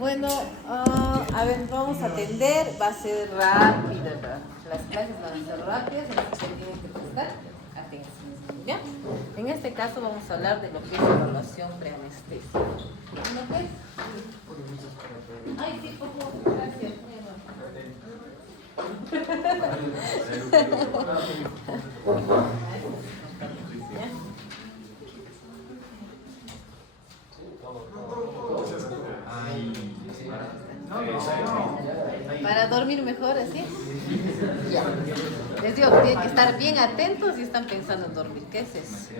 Bueno, a ver, vamos a atender, va a ser rápida, las clases van a ser rápidas, entonces tienen que prestar atención, ¿ya? En este caso vamos a hablar de lo que es evaluación preanestesia. ¿Lo que es? Ay, sí, por favor, gracias. Para dormir mejor, ¿así? Ya. Les digo que tienen que estar bien atentos y están pensando en dormir. ¿Qué es eso?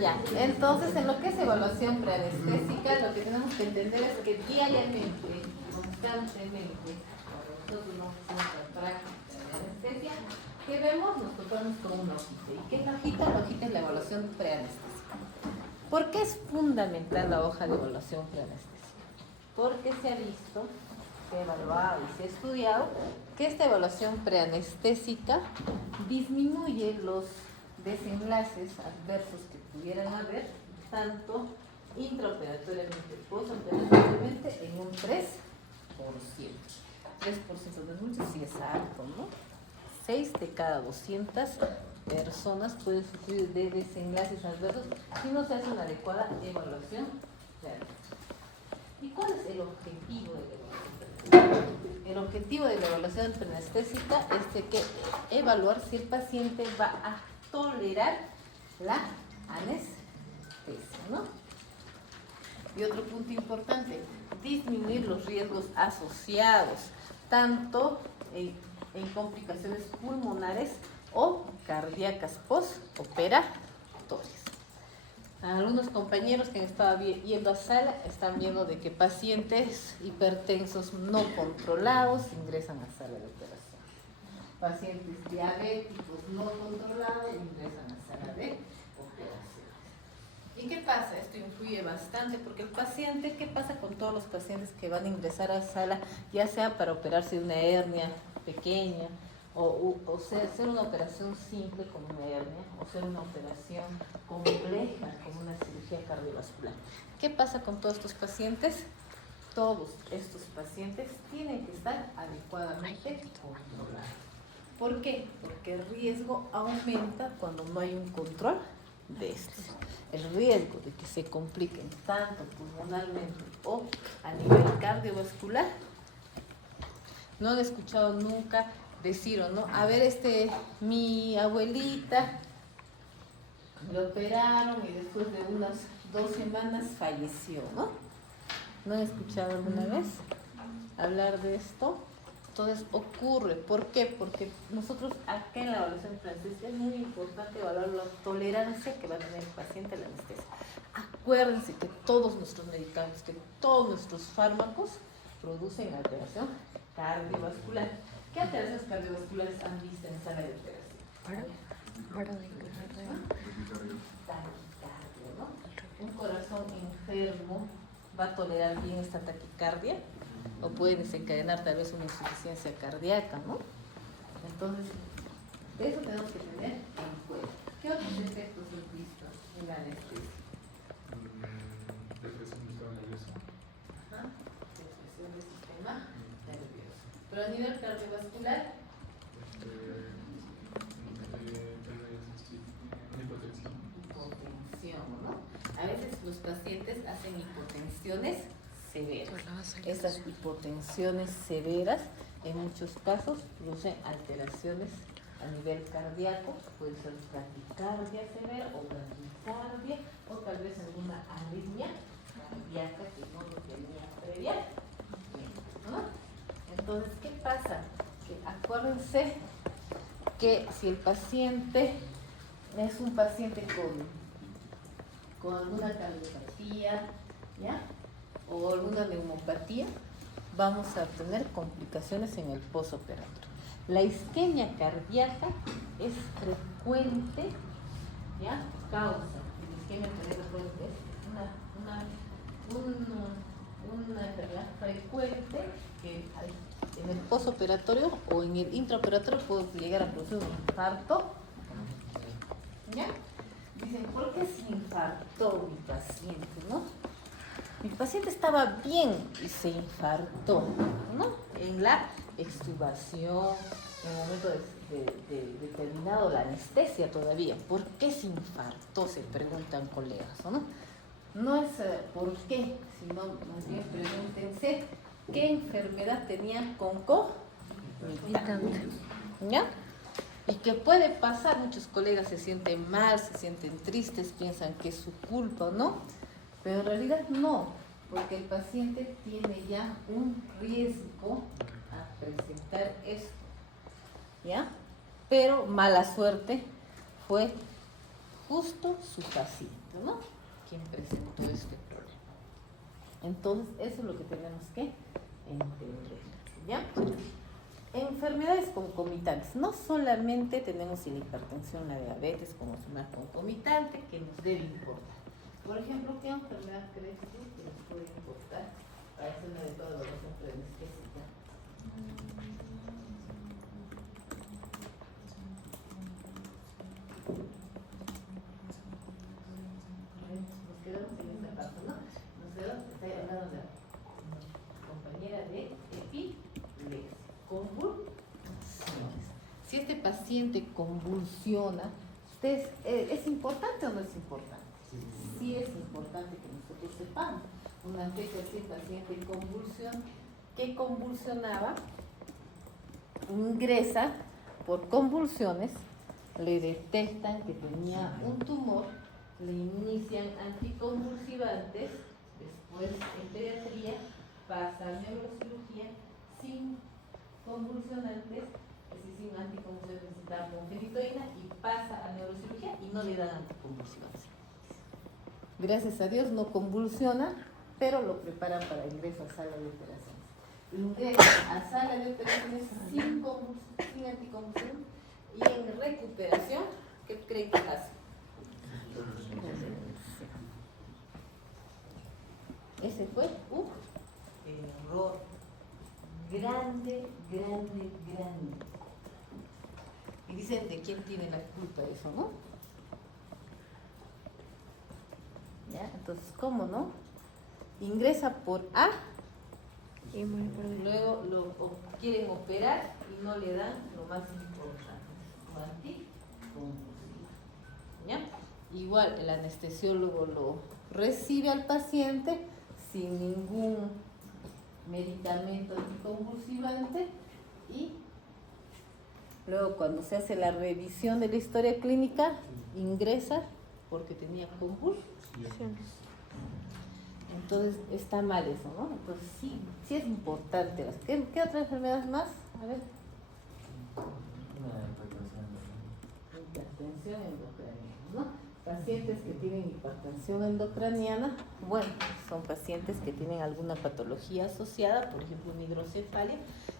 Ya. Entonces, en lo que es evaluación preanestésica, lo que tenemos que entender es que diariamente, constantemente, nosotros no hacemos la práctica de anestesia, ¿qué vemos? Nos topamos con una hojita. ¿Y qué es la hojita? La hojita es la evaluación preanestésica. ¿Por qué es fundamental la hoja de evaluación preanestésica? Porque se ha visto, se ha evaluado y se ha estudiado que esta evaluación preanestésica disminuye los desenlaces adversos que pudieran haber, tanto intraoperatoriamente, postoperatoriamente, en un 3%. 3% no es mucho, sí es alto, ¿no? 6 de cada 200 personas pueden sufrir de desenlaces adversos si no se hace una adecuada evaluación preanestésica. ¿Y cuál es el objetivo de la evaluación preanestésica? El objetivo de la evaluación preanestésica es de que evaluar si el paciente va a tolerar la anestesia, ¿no? Y otro punto importante, disminuir los riesgos asociados, tanto en complicaciones pulmonares o cardíacas postoperatorias. Algunos compañeros que han estado yendo a sala están viendo de que pacientes hipertensos no controlados ingresan a sala de operación. Pacientes diabéticos no controlados ingresan a sala de operación. ¿Y qué pasa? Esto influye bastante porque el paciente, ¿qué pasa con todos los pacientes que van a ingresar a sala, ya sea para operarse de una hernia pequeña, o sea, hacer una operación simple como una hernia, o ser una operación compleja como una cirugía cardiovascular? ¿Qué pasa con todos estos pacientes? Todos estos pacientes tienen que estar adecuadamente controlados. ¿Por qué? Porque el riesgo aumenta cuando no hay un control de estos. El riesgo de que se compliquen tanto pulmonarmente o a nivel cardiovascular. No han escuchado nunca decir o no, a ver, mi abuelita le operaron y después de unas 2 semanas falleció, ¿no? ¿No han escuchado alguna vez hablar de esto? Entonces ocurre, ¿por qué? Porque nosotros acá en la evaluación preanestésica es muy importante evaluar la tolerancia que va a tener el paciente a la anestesia. Acuérdense que todos nuestros medicamentos, que todos nuestros fármacos producen alteración cardiovascular. ¿Qué alteraciones cardiovasculares han visto en sala de operación? Taquicardia, ¿no? Un corazón enfermo va a tolerar bien esta taquicardia o puede desencadenar tal vez una insuficiencia cardíaca, ¿no? Entonces, eso tenemos que tener en cuenta. ¿Qué otros efectos han visto en la anestesia? Depresión del sistema nervioso. Ajá, depresión del sistema nervioso. Pero a nivel cardiovascular, hipotensión, ¿no? A veces los pacientes hacen hipotensiones severas. Estas hipotensiones severas, en muchos casos, producen alteraciones a nivel cardíaco, puede ser taquicardia severa o bradicardia, o tal vez alguna arritmia cardíaca que no lo tenía previa, ¿no? Entonces, ¿qué pasa? Que acuérdense que si el paciente es un paciente con alguna cardiopatía, ¿ya? O alguna neumopatía, vamos a tener complicaciones en el postoperatorio. La isquemia cardíaca es frecuente, ¿ya? Causa de isquemia cardíaca es una enfermedad frecuente que en el postoperatorio o en el intraoperatorio puede llegar a producir un infarto, ¿ya? Dicen, ¿por qué se infartó mi paciente, no? Mi paciente estaba bien y se infartó, ¿no? En la extubación, en el momento de determinado la anestesia todavía. ¿Por qué se infartó? Se preguntan colegas, ¿no? No es por qué, sino más bien pregúntense qué enfermedad tenían concomitante. ¿Ya? Y que puede pasar, muchos colegas se sienten mal, se sienten tristes, piensan que es su culpa, ¿no? Pero en realidad no, porque el paciente tiene ya un riesgo a presentar esto, ¿ya? Pero mala suerte fue justo su paciente, ¿no? Quien presentó este problema. Entonces, eso es lo que tenemos que entender, ¿ya? Enfermedades concomitantes. No solamente tenemos la hipertensión, la diabetes como una concomitante que nos debe importar. Por ejemplo, ¿qué enfermedad crees tú que nos puede importar para hacer una adecuada evaluación preanestesica? Nos quedamos en esta parte, ¿no? Nos quedamos, está hablando de la compañera de epilepsia. Convulsiones. Si este paciente convulsiona, ¿es importante o no es importante? Sí es importante que nosotros sepamos. Una vez que el paciente que convulsionaba, ingresa por convulsiones, le detectan que tenía un tumor, le inician anticonvulsivantes, después en pediatría pasa a neurocirugía sin convulsionantes, es decir, sin anticonvulsivantes, necesita fenitoína y pasa a neurocirugía y no le dan anticonvulsivantes. Gracias a Dios no convulsiona, pero lo preparan para ingreso a sala de operaciones. Ingresa a sala de operaciones sin anticonvulsivantes y en recuperación, ¿qué creen que hace? Ese fue un error grande. Y dicen de quién tiene la culpa de eso, ¿no? ¿Ya? Entonces, ¿cómo no? Ingresa por A y luego lo quieren operar y no le dan lo más importante, lo anticonvulsivo. ¿Ya? Igual el anestesiólogo lo recibe al paciente sin ningún medicamento anticonvulsivante y luego cuando se hace la revisión de la historia clínica ingresa porque tenía convulsiones. Entonces está mal eso, ¿no? Entonces sí es importante. ¿Qué otras enfermedades más? A ver. Hipertensión endocraniana, ¿no? Pacientes que tienen hipertensión endocraniana, bueno, son pacientes que tienen alguna patología asociada, por ejemplo, una hidrocefalia,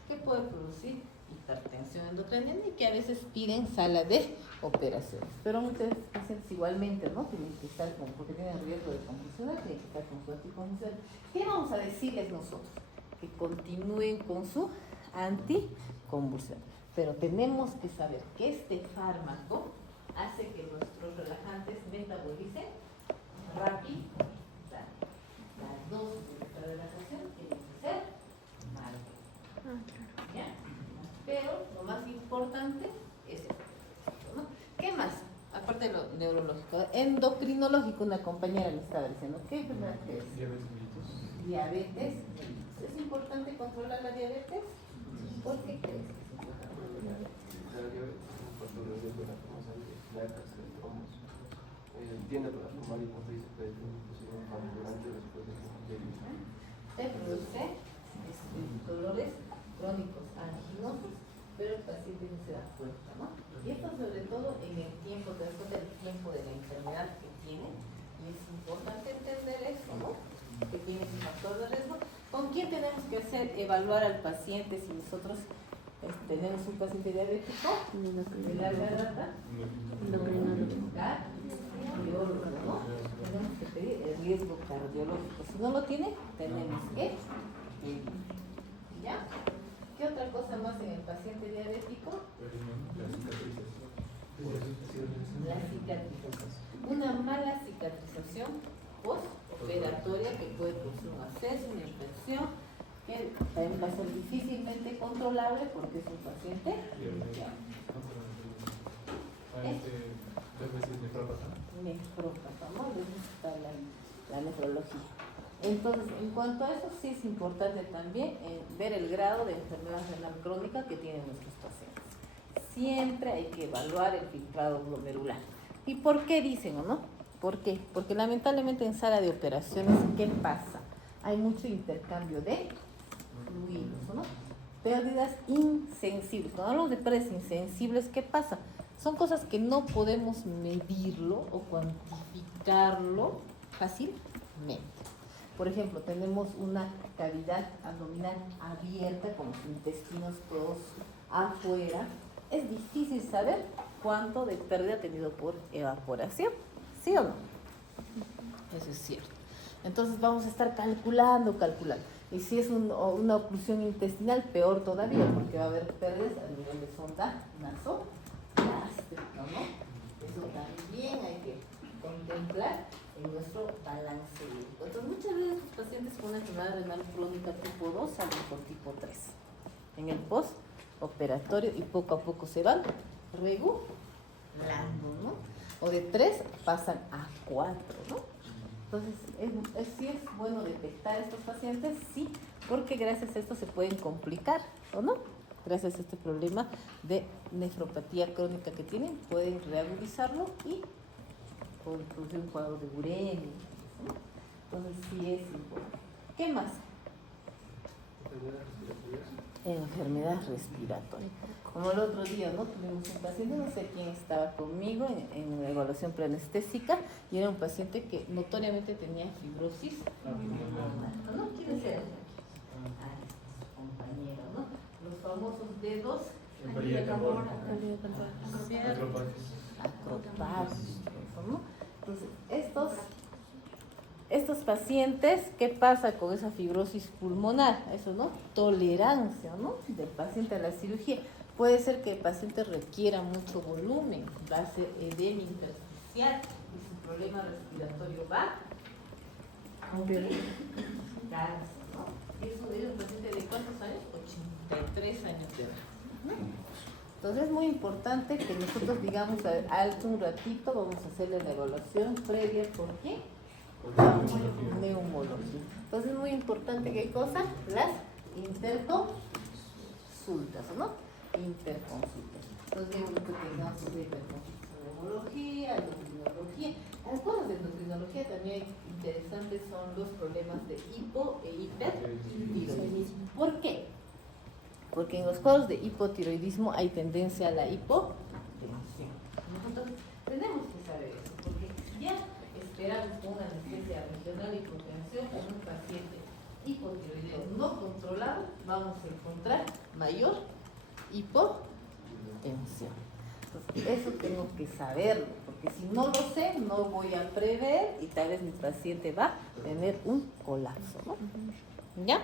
que puede producir hipertensión endocraniana y que a veces piden sala de operaciones. Pero muchos pacientes igualmente, ¿no? Tienen que estar porque tienen riesgo de convulsionar, tienen que estar con su anticonvulsión. ¿Qué vamos a decirles nosotros? Que continúen con su anticonvulsión. Pero tenemos que saber que este fármaco hace que nuestros relajantes metabolicen rápido. La dosis de esta relajación tiene que ser alta. ¿Ya? Pero lo más importante es esto, ¿no? ¿Qué más? Aparte de lo neurológico, endocrinológico, una compañera me estaba diciendo, ¿qué enfermedad es? Diabetes. ¿Es importante controlar la diabetes? ¿Por qué crees que es importante la diabetes? La diabetes es un factor de riesgo de la formación de placas, tiende a transformar y puede inclusive durante después de se produce dolores crónicos anginosos, pero el paciente no se da cuenta, ¿no? Y esto sobre todo en el tiempo, te das cuenta del tiempo de la enfermedad que tiene, y es importante entender eso, ¿no? Que tiene ese factor de riesgo. ¿Con quién tenemos que evaluar al paciente si nosotros tenemos un paciente diabético? De larga data, cardiólogo, ¿no? Tenemos que pedir el riesgo cardiológico. Si no lo tiene, tenemos que pedir. ¿Ya? ¿Qué otra cosa más en el paciente diabético? La cicatrización. Una mala cicatrización postoperatoria que puede producir También va a ser difícilmente controlable porque es un paciente nefrópata, ¿no? De eso está la nefrología. Entonces, en cuanto a eso, sí es importante también ver el grado de enfermedad renal crónica que tienen nuestros pacientes. Siempre hay que evaluar el filtrado glomerular. ¿Y por qué dicen o no? ¿Por qué? Porque lamentablemente en sala de operaciones, ¿qué pasa? Hay mucho intercambio de fluidos, ¿no? Pérdidas insensibles. Cuando hablamos de pérdidas insensibles, ¿qué pasa? Son cosas que no podemos medirlo o cuantificarlo fácilmente. Por ejemplo, tenemos una cavidad abdominal abierta con los intestinos todos afuera. Es difícil saber cuánto de pérdida ha tenido por evaporación, ¿sí o no? Eso es cierto. Entonces vamos a estar calculando. Y si es una oclusión intestinal, peor todavía, porque va a haber pérdidas a nivel de sonda nasogástrica, ¿no? Eso también hay que contemplar en nuestro balance hídrico. Entonces, muchas veces los pacientes con una enfermedad renal crónica tipo 2 salen con tipo 3 en el postoperatorio y poco a poco se van regulando, ¿no? O de 3 pasan a 4, ¿no? Entonces, sí es bueno detectar a estos pacientes, sí, porque gracias a esto se pueden complicar, ¿o no? Gracias a este problema de nefropatía crónica que tienen, pueden reagudizarlo y producir un cuadro de uremia, ¿no? Entonces, sí es importante. ¿Qué más? Enfermedad respiratoria. Como el otro día, ¿no? Tuvimos un paciente, no sé quién estaba conmigo en la evaluación preanestésica, y era un paciente que notoriamente tenía fibrosis pulmonar, ¿no? ¿Quién es él? Compañero, ¿no? Los famosos dedos acropacios, ¿no? Entonces, estos pacientes, ¿qué pasa con esa fibrosis pulmonar? Eso, ¿no? Tolerancia, ¿no? Del paciente a la cirugía. Puede ser que el paciente requiera mucho volumen, va a ser edema intersticial y su problema respiratorio va a aumentarse, ¿no? Eso es un paciente de ¿cuántos años? 83 años de edad. Entonces es muy importante que nosotros digamos alto un ratito, vamos a hacerle la evaluación previa, ¿por qué? Neumología. Entonces es muy importante, ¿qué cosa? Las interconsultas, ¿no? Interconsultas. Entonces vemos que tengamos interconsultas de neumología, endocrinología. Las cosas de endocrinología también interesantes son los problemas de hipo e hipertiroidismo. ¿Por qué? Porque en los cuadros de hipotiroidismo hay tendencia a la hipotensión. Nosotros tenemos que saber eso, porque ya esperamos con una anestesia regional de hipotensión en un paciente hipotiroideo no controlado, vamos a encontrar mayor hipotensión. Entonces, eso tengo que saberlo, porque si no lo sé, no voy a prever y tal vez mi paciente va a tener un colapso, ¿no? ¿Ya?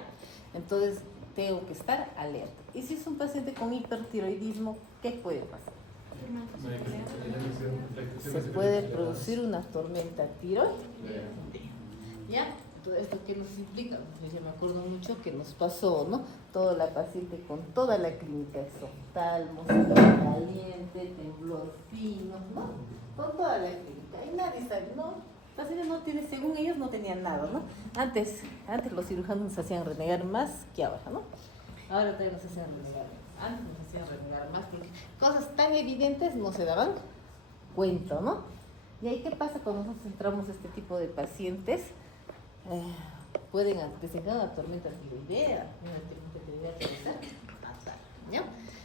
Entonces, tengo que estar alerta. Y si es un paciente con hipertiroidismo, ¿qué puede pasar? Se puede producir una tormenta tiroidea. ¿Ya? Entonces, ¿esto qué nos implica? Yo me acuerdo mucho que nos pasó, ¿no? Toda la paciente con toda la clínica exoftalmos, caliente, temblor fino, ¿no? Con toda la clínica. Y nadie sabe, ¿no? La paciente no tiene, según ellos, no tenían nada, ¿no? Antes los cirujanos nos hacían renegar más que ahora, ¿no? Ahora todavía nos hacían renegar más. Antes nos hacían renegar más porque cosas tan evidentes no se daban cuenta, ¿no? Y ahí, ¿qué pasa cuando nosotros entramos a este tipo de pacientes? Pueden desencadenar una tormenta tiroidea, una tormenta tiroidea puede ser fatal, ¿ya?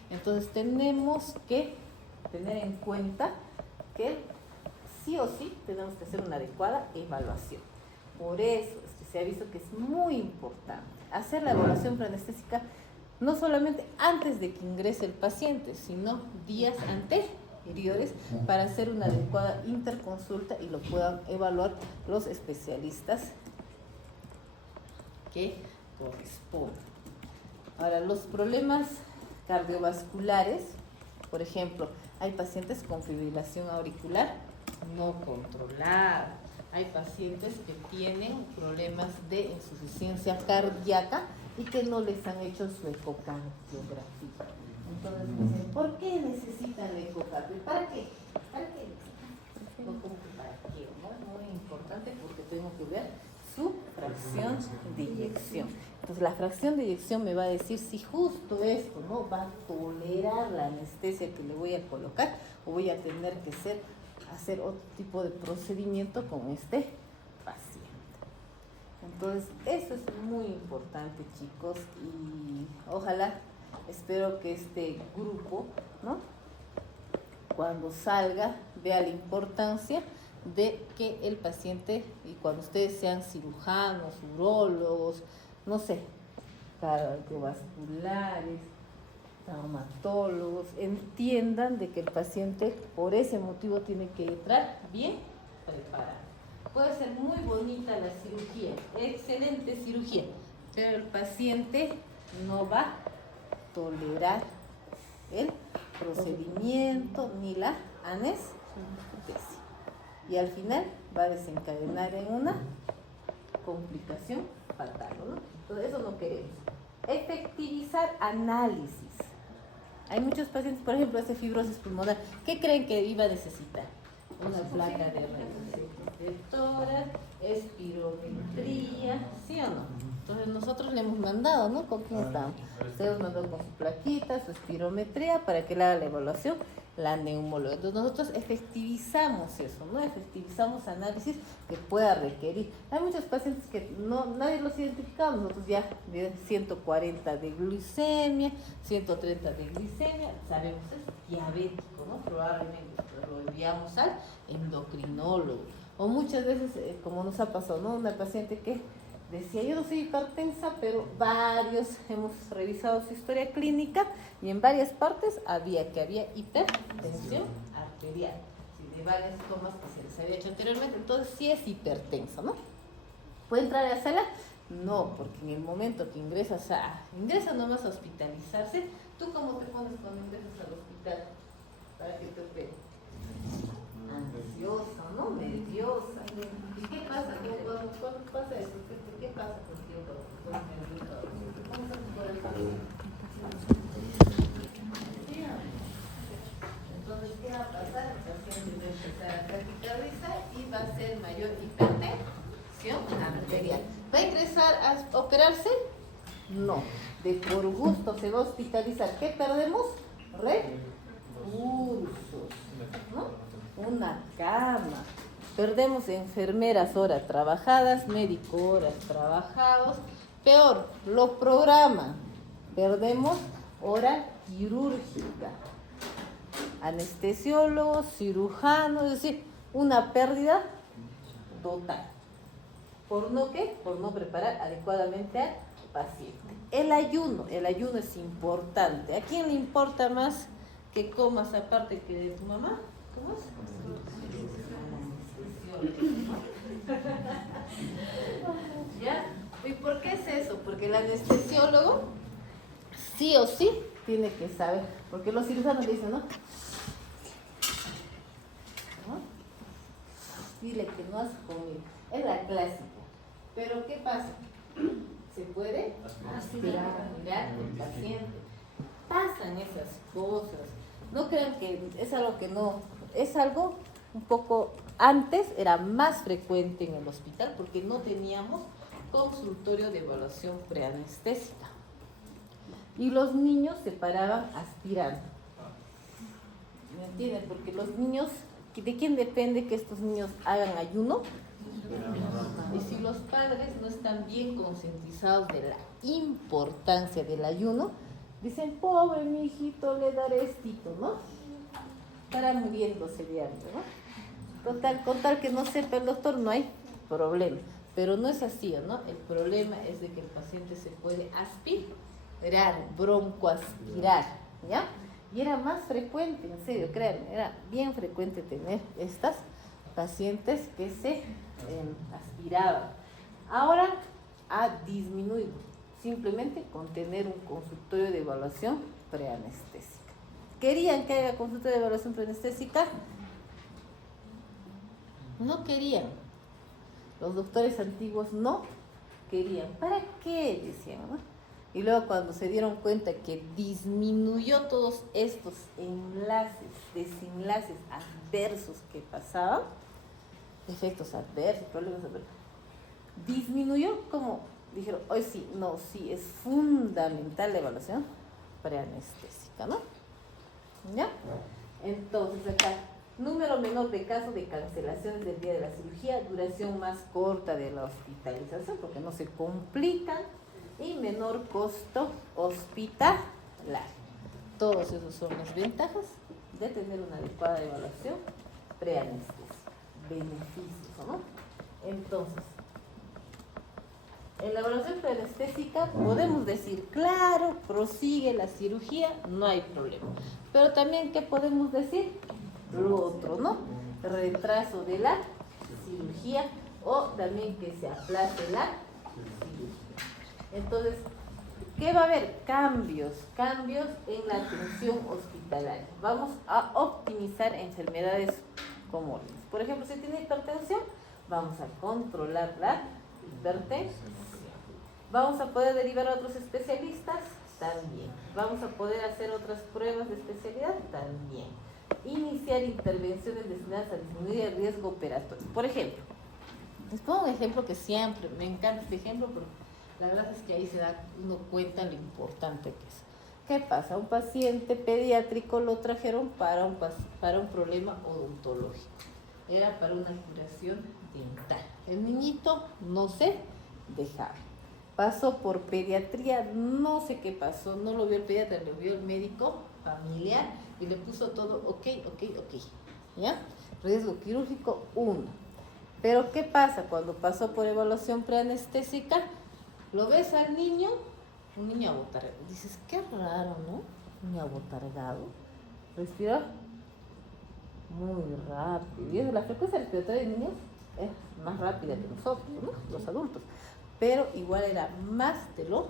Entonces tenemos que tener en cuenta que sí o sí tenemos que hacer una adecuada evaluación. Por eso es que se ha visto que es muy importante hacer la evaluación preanestésica no solamente antes de que ingrese el paciente, sino días anteriores para hacer una adecuada interconsulta y lo puedan evaluar los especialistas que corresponden. Ahora, los problemas cardiovasculares, por ejemplo, hay pacientes con fibrilación auricular no controlada, hay pacientes que tienen problemas de insuficiencia cardíaca y que no les han hecho su ecocardiografía. Entonces me dicen, ¿por qué necesitan la ecocardiografía? ¿Para qué? ¿Para qué? No, como que para qué, ¿no? Es muy importante porque tengo que ver su fracción de eyección. Entonces la fracción de eyección me va a decir si justo esto no va a tolerar la anestesia que le voy a colocar o voy a tener que hacer otro tipo de procedimiento con este paciente. Entonces eso es muy importante, chicos, y ojalá, espero que este grupo, ¿no?, cuando salga vea la importancia de que el paciente, y cuando ustedes sean cirujanos, urólogos, no sé, cardiovasculares, traumatólogos, entiendan de que el paciente por ese motivo tiene que entrar bien preparado. Puede ser muy bonita la cirugía, excelente cirugía, pero el paciente no va a tolerar el procedimiento ni la anestesia. Y al final va a desencadenar en una complicación fatal, ¿no? Entonces eso no queremos. Efectivizar análisis. Hay muchos pacientes, por ejemplo, de fibrosis pulmonar. ¿Qué creen que iba a necesitar? Una placa de rayos detectoras, espirometría, ¿sí o no? Entonces nosotros le hemos mandado, ¿no? ¿Con quién estamos? Ustedes mandaron con su plaquita, su espirometría para que le haga la evaluación, la neumóloga. Entonces nosotros efectivizamos eso, ¿no? Efectivizamos análisis que pueda requerir. Hay muchos pacientes que nadie los identificamos, nosotros ya de 140 de glucemia, 130 de glicemia, sabemos es diabético, ¿no? Probablemente lo enviamos al endocrinólogo. O muchas veces, como nos ha pasado, ¿no? Una paciente que decía, yo no soy hipertensa, pero hemos revisado su historia clínica y en varias partes había hipertensión arterial, de varias tomas que se les había hecho anteriormente, entonces sí es hipertensa, ¿no? ¿Puede entrar a la sala? No, porque en el momento que ingresa nomás a hospitalizarse, ¿tú cómo te pones cuando ingresas al hospital para que te operen? Ansiosa, ¿no? Nerviosa. ¿Y qué pasa? ¿Cuándo pasa eso? ¿Qué pasa contigo? ¿Cómo estás por el camino? Entonces, ¿qué va a pasar? El paciente va a empezar a taquicardia y va a ser mayor hipertensión arterial. ¿Va a ingresar a operarse? No. De por gusto se va a hospitalizar. ¿Qué perdemos? Recursos, ¿no? Una cama, perdemos enfermeras horas trabajadas, médico horas trabajados, peor, lo programan, perdemos hora quirúrgica, anestesiólogo, cirujano, es decir, una pérdida total. ¿Por no qué? Por no preparar adecuadamente al paciente. El ayuno es importante. ¿A quién le importa más que comas aparte que de tu mamá? ¿Cómo es? ¿Ya? ¿Y por qué es eso? Porque el anestesiólogo sí o sí tiene que saber, porque los cirujanos le dicen, ¿no? Dile que no has comido. Es la clásica. Pero ¿qué pasa? Se puede aspirar, mirar el paciente. Pasan esas cosas. No crean que es algo que no, es algo un poco, antes era más frecuente en el hospital porque no teníamos consultorio de evaluación preanestésica. Y los niños se paraban aspirando. ¿Me entienden? Porque los niños, ¿de quién depende que estos niños hagan ayuno? Y si los padres no están bien concientizados de la importancia del ayuno, dicen, pobre mi hijito, le daré estito, ¿no? Estará muriéndose de hambre, ¿no? Con tal que no sepa el doctor, no hay problema. Pero no es así, ¿no? El problema es de que el paciente se puede aspirar, broncoaspirar, ¿ya? Y era más frecuente, en serio, créanme, era bien frecuente tener estas pacientes que se aspiraban. Ahora ha disminuido, simplemente con tener un consultorio de evaluación preanestésica. ¿Querían que haya consultorio de evaluación preanestésica? No querían. Los doctores antiguos no querían. ¿Para qué? Decían, ¿no? Y luego cuando se dieron cuenta que disminuyó todos estos enlaces, desenlaces adversos que pasaban, efectos adversos, problemas adversos, disminuyó, como dijeron, hoy sí, no, sí, es fundamental la evaluación preanestésica, ¿no? ¿Ya? Entonces acá, número menor de casos de cancelaciones del día de la cirugía, duración más corta de la hospitalización, porque no se complican, y menor costo hospitalario. Todos esos son las ventajas de tener una adecuada evaluación preanestésica. Beneficios, ¿no? Entonces, en la evaluación preanestésica podemos decir, claro, prosigue la cirugía, no hay problema. Pero también, ¿qué podemos decir? Lo otro, ¿no? Retraso de la cirugía o también que se aplace la cirugía. Entonces, ¿qué va a haber? Cambios en la atención hospitalaria. Vamos a optimizar enfermedades comunes. Por ejemplo, si tiene hipertensión, vamos a controlar la hipertensión. Vamos a poder derivar a otros especialistas, también. Vamos a poder hacer otras pruebas de especialidad, también. Iniciar intervenciones destinadas a disminuir el riesgo operatorio. Por ejemplo, les pongo un ejemplo que siempre, me encanta este ejemplo, pero la verdad es que ahí se da uno cuenta lo importante que es. ¿Qué pasa? Un paciente pediátrico lo trajeron para un problema odontológico. Era para una curación dental. El niñito no se dejaba. Pasó por pediatría, no sé qué pasó, no lo vio el pediatra, lo vio el médico familiar y le puso todo ok. ¿Ya? Riesgo quirúrgico 1. Pero ¿qué pasa? Cuando pasó por evaluación preanestésica, lo ves al niño, un niño abotargado. Dices, qué raro, ¿no? Un niño abotargado. Respira muy rápido. Y la frecuencia respiratoria de niños es más rápida que nosotros, ¿no? Los adultos. Pero igual era más de lo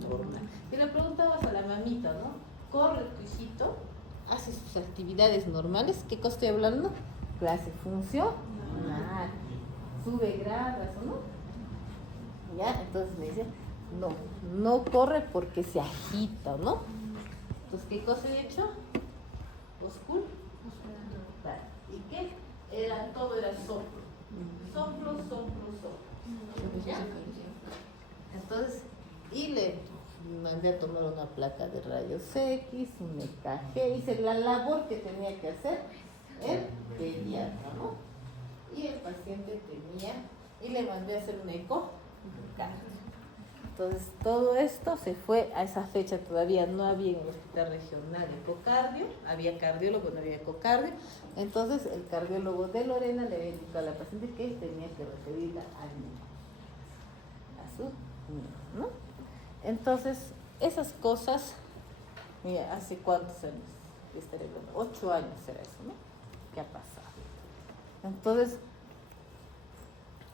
normal. Y le preguntabas a la mamita, ¿no? Corre tu hijito, hace sus actividades normales. ¿Qué cosa estoy hablando? Clase funcional. Sube gradas, ¿o no? ¿Ya? Entonces me dice, no corre porque se agita, ¿no? Entonces, ¿qué cosa he hecho? Oscuro. ¿Y qué? Todo era soplo. Soplo. ¿Ya? Entonces, y le mandé a tomar una placa de rayos X, un EKG, hice la labor que tenía que hacer el pediatra, ¿no? Y el paciente tenía, y le mandé a hacer un ecocardio. Entonces, todo esto se fue a esa fecha, todavía no había en el hospital regional ecocardio, había cardiólogo, no había ecocardio. Entonces, el cardiólogo de Lorena le había indicado a la paciente que tenía que referirla al niño, a su niño, ¿no? Entonces, esas cosas, mira, ¿hace cuántos años? 8 años era eso, ¿no? ¿Qué ha pasado? Entonces,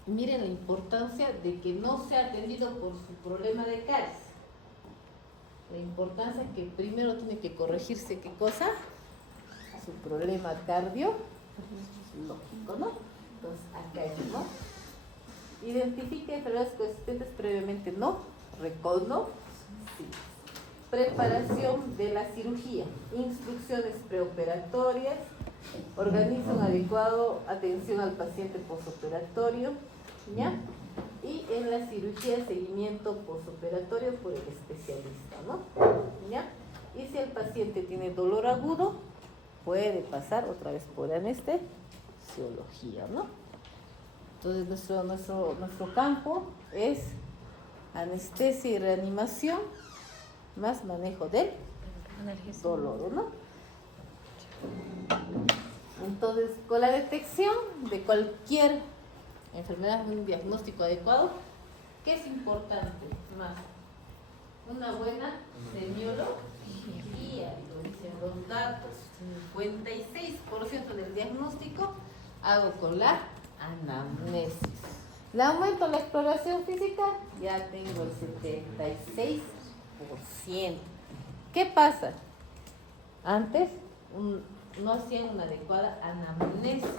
miren la importancia de que no sea atendido por su problema de caries. La importancia que primero tiene que corregirse, ¿qué cosa? Su problema cardiológico, ¿no? Entonces, acá es, ¿no? Identifique enfermedades coexistentes previamente no reconocidas. Preparación de la cirugía, instrucciones preoperatorias, organiza un adecuado atención al paciente posoperatorio, ¿ya? Y en la cirugía, seguimiento posoperatorio por el especialista, ¿no? ¿Ya? Y si el paciente tiene dolor agudo, puede pasar otra vez por anestesiología, ¿no? Entonces, nuestro campo es anestesia y reanimación, más manejo del dolor, ¿no? Entonces, con la detección de cualquier enfermedad, un diagnóstico adecuado, ¿qué es importante más? Una buena semiología, lo dicen los datos. 56% del diagnóstico hago con la anamnesis. ¿Le aumento la exploración física? Ya tengo el 76%. ¿Qué pasa? Antes no hacían una adecuada anamnesis.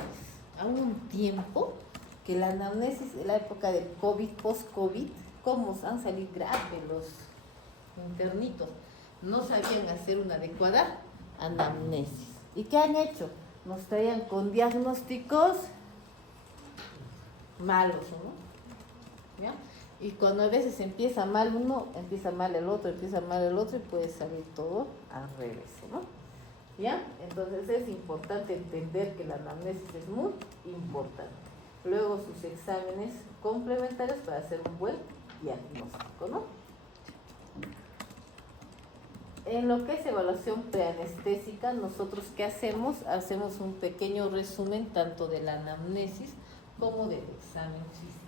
Aún un tiempo que la anamnesis en la época del COVID, post-COVID, cómo han salido graves internitos, no sabían hacer una adecuada anamnesis. ¿Y qué han hecho? Nos traían con diagnósticos malos, ¿no? ¿Ya? Y cuando a veces empieza mal uno, empieza mal el otro y puede salir todo al revés, ¿no? ¿Ya? Entonces es importante entender que la anamnesis es muy importante. Luego sus exámenes complementarios para hacer un buen diagnóstico, ¿no? En lo que es evaluación preanestésica, nosotros ¿qué hacemos? Hacemos un pequeño resumen tanto de la anamnesis como del examen físico,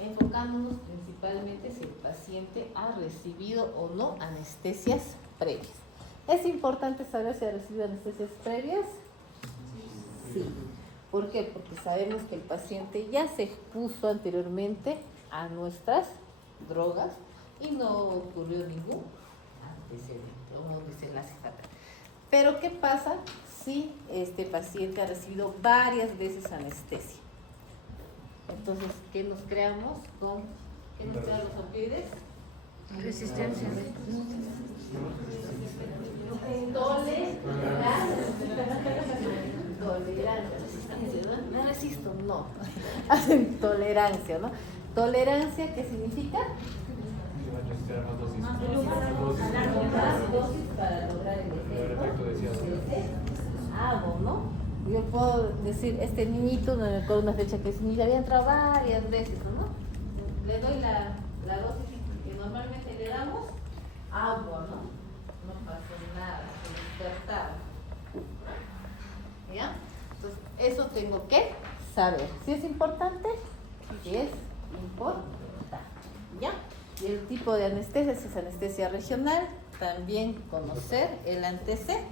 enfocándonos principalmente si el paciente ha recibido o no anestesias previas. ¿Es importante saber si ha recibido anestesias previas? Sí. ¿Por qué? Porque sabemos que el paciente ya se expuso anteriormente a nuestras drogas y no ocurrió ningún antecedente, como dice la cifata. Pero ¿qué pasa si este paciente ha recibido varias veces anestesia? Entonces, ¿qué nos creamos con qué nos crean los opioides? Resistencia. Tolerancia. No resisto, no. Hacen tolerancia, ¿no? Tolerancia, ¿qué significa? Más dosis para lograr el efecto deseado, ¿no? Yo puedo decir, este niñito, no me acuerdo una fecha que ya había entrado varias veces, ¿no? Le doy la dosis que normalmente le damos, agua, ¿no? No pasó nada, se despertaba. ¿Ya? Entonces, eso tengo que saber. ¿Sí es importante? Sí es importante. ¿Ya? Y el tipo de anestesia, si es anestesia regional, también conocer el antecedente.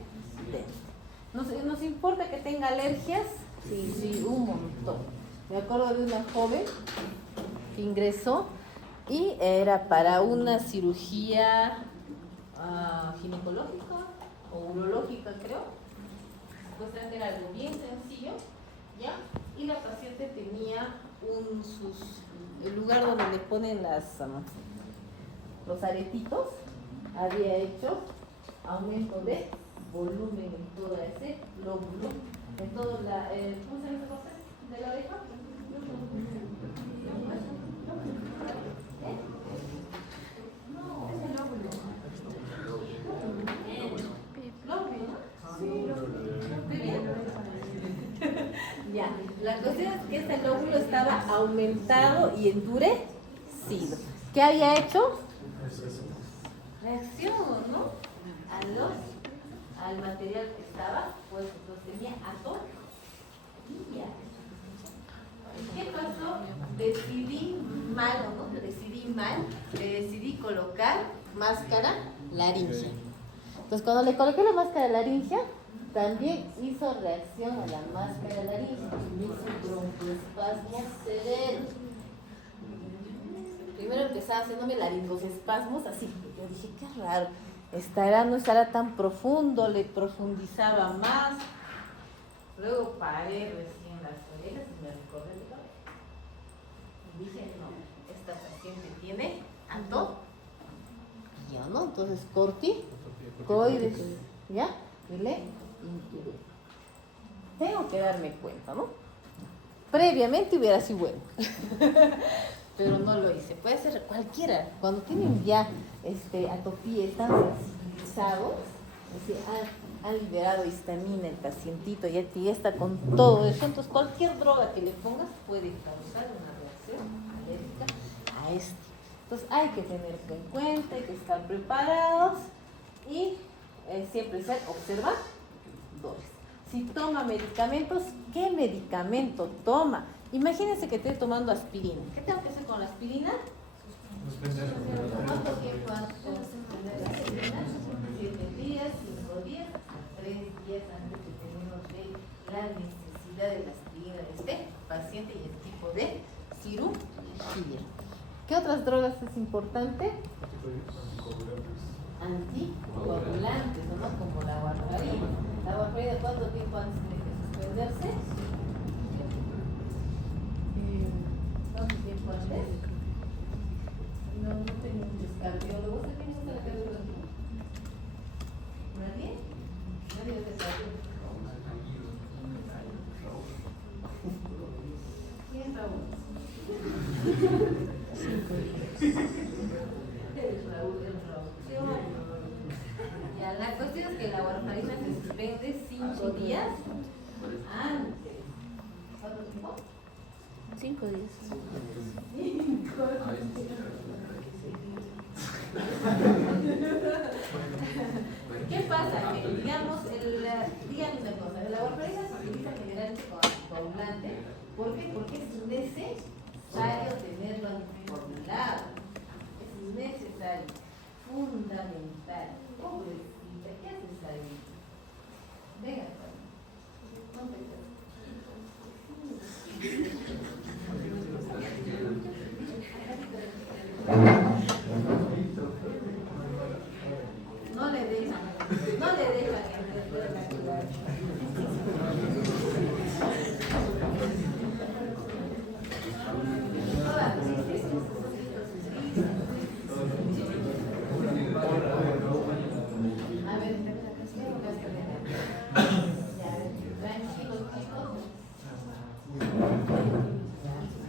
¿Nos importa que tenga alergias? Sí, un montón. Me acuerdo de una joven que ingresó y era para una cirugía ginecológica o urológica, creo. Pues era algo bien sencillo, ¿ya? Y la paciente tenía el lugar donde le ponen los aretitos, había hecho aumento de volumen en todo ese lóbulo, en todo ¿cómo se llama esa cosa? ¿De la oreja? No, es el lóbulo. ¿Lóbulo? Sí. Ya, la cuestión es que este lóbulo estaba aumentado y endurecido. ¿Qué había hecho? Reacción, ¿no? Al material que estaba, pues tenía atonía. ¿Qué pasó? Decidí mal, le decidí colocar máscara laringea. Entonces cuando le coloqué la máscara laringea, también hizo reacción a la máscara laringea, hizo broncoespasmos severos. Primero empezaba haciéndome laringosespasmos así, yo dije, qué raro. No estará tan profundo, le profundizaba más. Luego paré recién las orejas y me recorrí el cabello. Y dije, no, esta paciente tiene atopía, ¿no? Entonces corticoides, ¿ya? Y le intubé. Tengo que darme cuenta, ¿no? Previamente hubiera sido bueno. Pero no lo hice. Puede ser cualquiera. Cuando tienen ya atopía, están sensibilizados, es decir, han liberado histamina el pacientito, ya está con todo eso, entonces cualquier droga que le pongas puede causar una reacción alérgica a este. Entonces hay que tenerlo en cuenta, hay que estar preparados y siempre ser observadores. Si toma medicamentos, ¿qué medicamento toma? Imagínense que estoy tomando aspirina. ¿Qué tengo que hacer con la aspirina? ¿Cuánto tiempo antes de suspender la aspirina? 7 días, 5 días, 3 días antes que tenemos la necesidad de la aspirina de este paciente y el tipo de cirugía. ¿Qué otras drogas es importante? Anticoagulantes, ¿no? Como la warfarina. La warfarina, ¿cuánto tiempo antes tiene que suspenderse? ¿Cuánto tiempo antes? No tengo un descardiólogo. ¿Usted tiene un descardiólogo? producción. Ya, la cuestión es que la warfarina se suspende 5 días antes. ¿Cuánto tiempo? 5 días. ¿Qué pasa? Que digamos, díganme una cosa, la warfarina se utiliza generalmente como anticoagulante. ¿Por qué? Porque es necesario tenerlo anticoagulado. Es necesario, fundamental. Pobrecita, ¿qué haces ahí? Venga, no te no le dejan que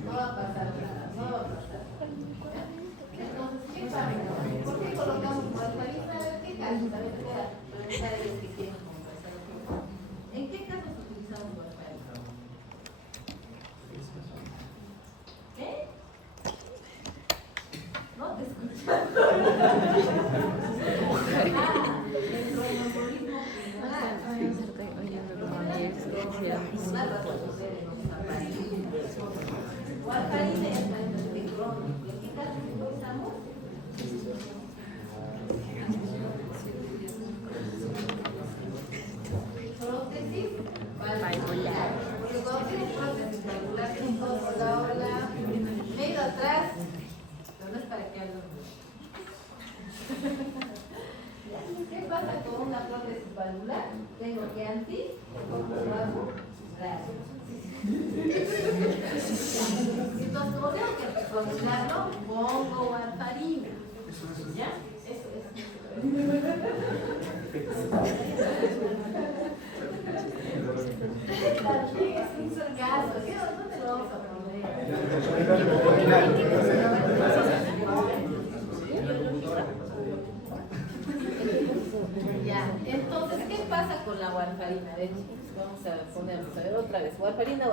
no va a pasar nada, no va a pasar. Entonces, ¿qué pasa? ¿Por qué colocamos warfarina? ¿Qué caso? También te voy a preguntar a ellos que quieren conversar. ¿En qué casos utilizamos warfarina? ¿Qué? No te escucho. El tromboembolismo warfarina es paciente crónico. ¿En qué caso utilizamos? Prótesis valvular. Porque cuando tienes prótesis valvular, tienes hola, medio atrás, pero no es para que hablen. ¿Qué pasa con una prótesis valvular? Tengo que anticoagular. Entonces, como tengo que anticoagularlo, pongo warfarina. ¿Ya? Eso es. También es un sarcasmo. ¿No te lo vamos a poner? Ya, entonces, ¿qué pasa con la warfarina? Vamos a ponernos a ver otra vez. Warfarina.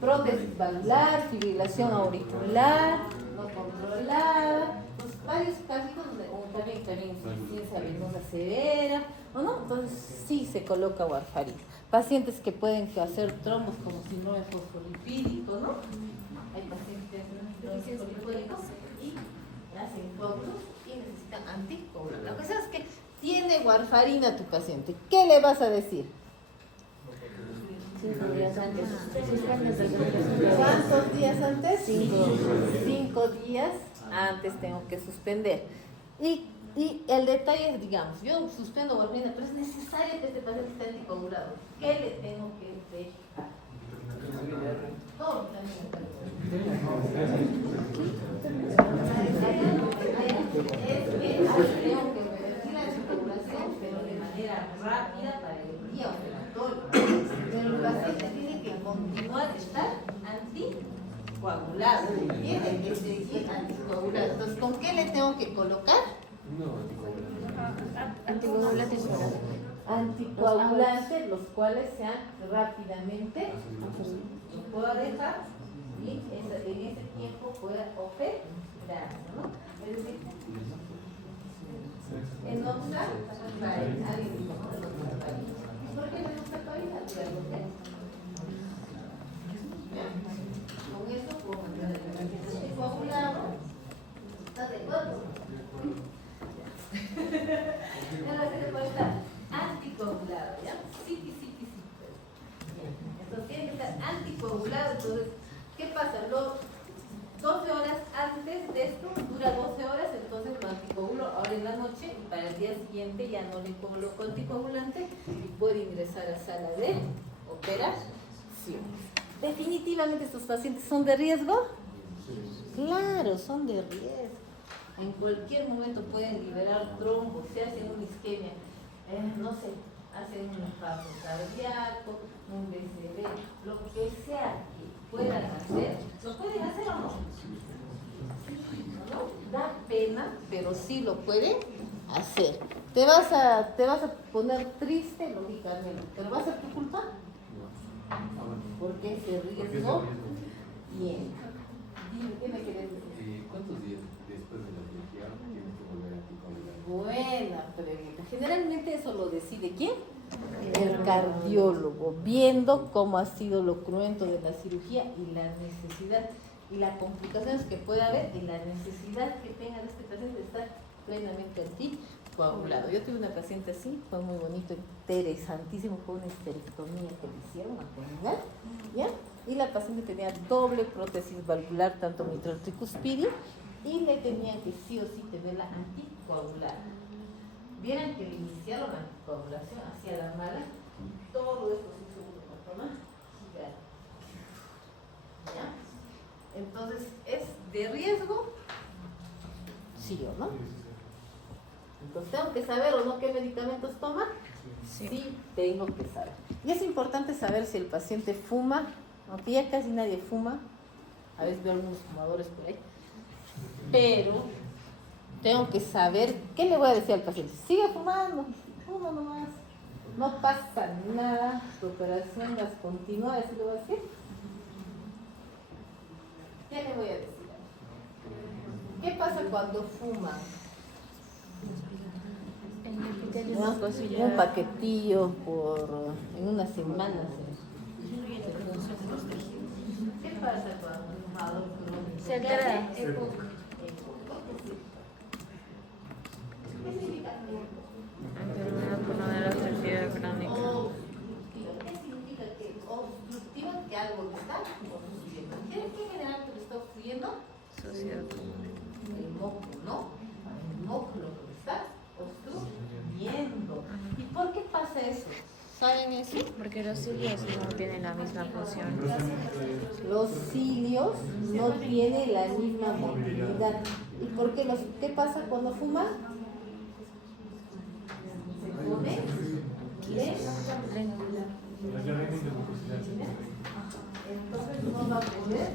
Prótesis valvular, fibrilación auricular, no controlada, pues varios casos donde también insuficiencia venosa severa, ¿o no? Entonces sí se coloca warfarina. Pacientes que pueden hacer trombos como síndrome fosfolipídico, ¿no? Hay pacientes fosfolipídicos y hacen coágulos y necesitan anticoagulantes. La cuestión es que tiene warfarina tu paciente. ¿Qué le vas a decir? 5 días antes. ¿Cuántos días antes? 5. 5 días antes tengo que suspender. Y el detalle es, digamos, yo suspendo warfarina, pero es necesario que este paciente esté anticoagulado. ¿Qué le tengo que dejar? Todo también. Es que tengo que revertir la anticoagulación, pero de manera rápida para el día operatorio. Pero el paciente tiene que continuar a estar anticoagulado. Tiene que seguir anticoagulado. Entonces, ¿con qué le tengo que colocar? Anticoagulantes. Anticoagulantes, los cuales sean rápidamente lo puedo dejar y en ese tiempo pueda operar, ¿no? Es decir, en otra, ¿por qué no está todavía? Con eso puedo mandar el anticoagulado. ¿Estás de acuerdo? Ahora se le puede estar anticoagulado, ¿ya? Sí. Entonces tiene que estar anticoagulado. Entonces, ¿qué pasa? 12 horas antes de esto, dura 12 horas, entonces lo anticoagulo ahora en la noche y para el día siguiente ya no le coloco anticoagulante y puede ingresar a sala de operación. Definitivamente estos pacientes son de riesgo. Claro, son de riesgo. En cualquier momento pueden liberar trombos, se hacen una isquemia, no sé, hacen un infarto cardíaco, un BCV, lo que sea que puedan hacer, ¿lo pueden hacer o no? ¿No? Da pena, pero sí lo puede hacer. Te vas a poner triste, lógicamente, pero ¿va a ser tu culpa? Porque ese riesgo. Bien. Dime, ¿qué me quieres decir? ¿Cuántos días después de la cirugía tienes que volver a tu comunidad? Buena pregunta. Generalmente eso lo decide ¿quién? El cardiólogo, viendo cómo ha sido lo cruento de la cirugía y la necesidad y las complicaciones que puede haber y la necesidad que tenga este paciente de estar plenamente anticoagulado. Yo tuve una paciente así, fue muy bonito, interesantísimo, fue una esterectomía que le hicieron abdominal, ¿ya? Y la paciente tenía doble prótesis valvular, tanto mitral tricuspidio, y le tenían que sí o sí tenerla anticoagulada. Vieran que le iniciaron la anticoagulación hacia la mala, todo esto se hizo una toma gigante. ¿Ya? Entonces, ¿es de riesgo? ¿Sí o no? Entonces, ¿tengo que saber o no qué medicamentos toma? Sí, tengo que saber. Y es importante saber si el paciente fuma, aunque ya casi nadie fuma, a veces veo algunos fumadores por ahí, pero tengo que saber qué le voy a decir al paciente. Sigue fumando, fuma nomás, no pasa nada, tu operación vas a continuar, así le voy a decir. ¿Qué le voy a decir? ¿Qué pasa cuando fuma? ¿No? Un paquetillo en una semana. ¿Qué pasa cuando un fumador crónico? Se altera. ¿Qué significa? Enfermedad pulmonar obstructiva crónica. Obstructiva. ¿Qué significa que obstructiva? Que algo le está obstruyendo. ¿Qué generalmente le está obstruyendo? Sociedad. El moco, ¿no? El moco lo que está obstruyendo. ¿Y por qué pasa eso? ¿Saben eso? Porque los cilios no tienen la misma función. Los cilios no tienen la misma motilidad. ¿Y por qué? ¿Qué pasa cuando fuma? Se pone entonces no va a poder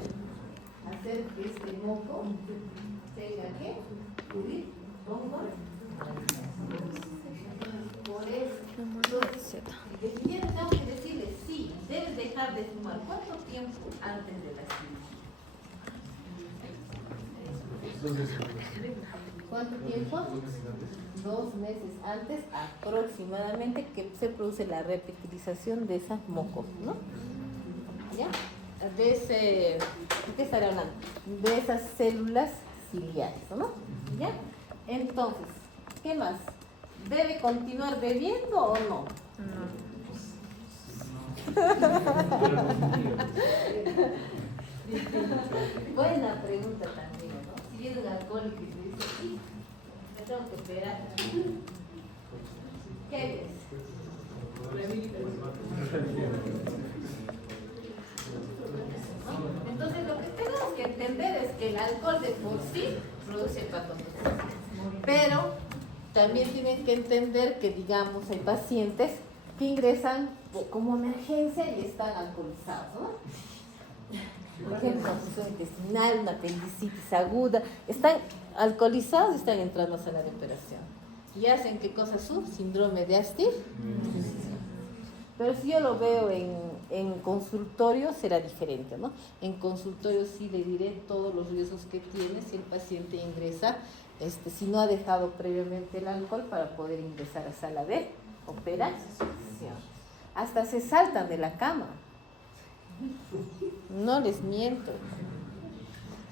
hacer que este moco tenga que fluir como por eso. Definiendo tengo que decirle sí, debes dejar de fumar. ¿Cuánto tiempo antes de la cirugía? ¿Cuánto tiempo? 2 meses antes aproximadamente que se produce la repetilización de esas mocos, ¿no? ¿Ya? ¿De qué estaré hablando? De esas células ciliares, ¿no? ¿Ya? Entonces, ¿qué más? ¿Debe continuar bebiendo o no? Buena pregunta también, ¿no? Si viene un alcohólico y te dice, sí, me tengo que esperar. ¿Qué ves? Entonces lo que tenemos que entender es que el alcohol de por sí produce patologías, pero también tienen que entender que, digamos, hay pacientes que ingresan como emergencia y están alcoholizados, ¿no? Por ejemplo, confusión intestinal, una apendicitis aguda, están alcoholizados y están entrando a sala de operación. ¿Y hacen qué cosa su? Síndrome de Astir. Pero si yo lo veo en consultorio será diferente, ¿no? En consultorio sí le diré todos los riesgos que tiene si el paciente ingresa, si no ha dejado previamente el alcohol para poder ingresar a sala de operación. Hasta se saltan de la cama. No les miento.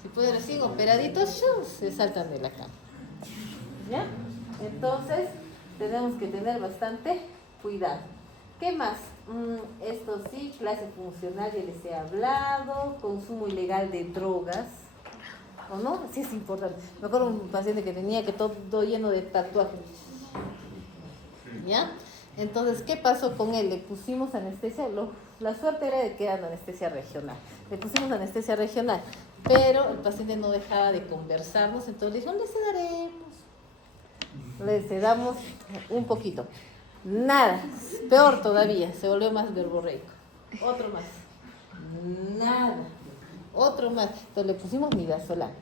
Si pueden recién operaditos, se saltan de la cama. ¿Ya? Entonces, tenemos que tener bastante cuidado. ¿Qué más? Esto sí, clase funcional, ya les he hablado, consumo ilegal de drogas, ¿o no? Sí es importante. Me acuerdo un paciente que tenía que todo lleno de tatuajes. ¿Ya? Entonces, ¿qué pasó con él? Le pusimos anestesia, la suerte era de que era anestesia regional. Le pusimos anestesia regional, pero el paciente no dejaba de conversarnos, entonces le dijimos, le sedaremos. Le sedamos un poquito. Nada, peor todavía, se volvió más verborreico. Otro más. Nada. Otro más. Entonces le pusimos midazolam.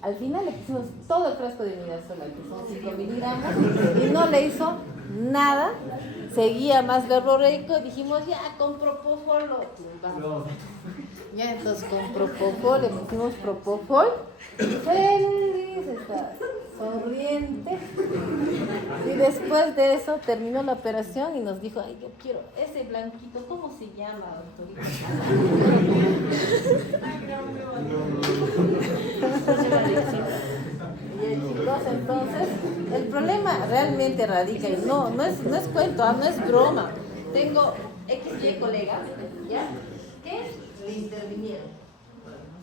Al final le pusimos todo el frasco de midazolam, que son 5 miligramos, y no le hizo nada. Seguía más verborreico, dijimos ya con propofol lo tumbamos. Ya entonces con propofol, le pusimos propofol, feliz, está sonriente. Y después de eso terminó la operación y nos dijo, ay, yo quiero ese blanquito, ¿cómo se llama, doctorita? Y chicos, entonces, el problema realmente radica, y no es cuento, no es broma. Tengo XY colegas, ¿ya? Que le intervinieron.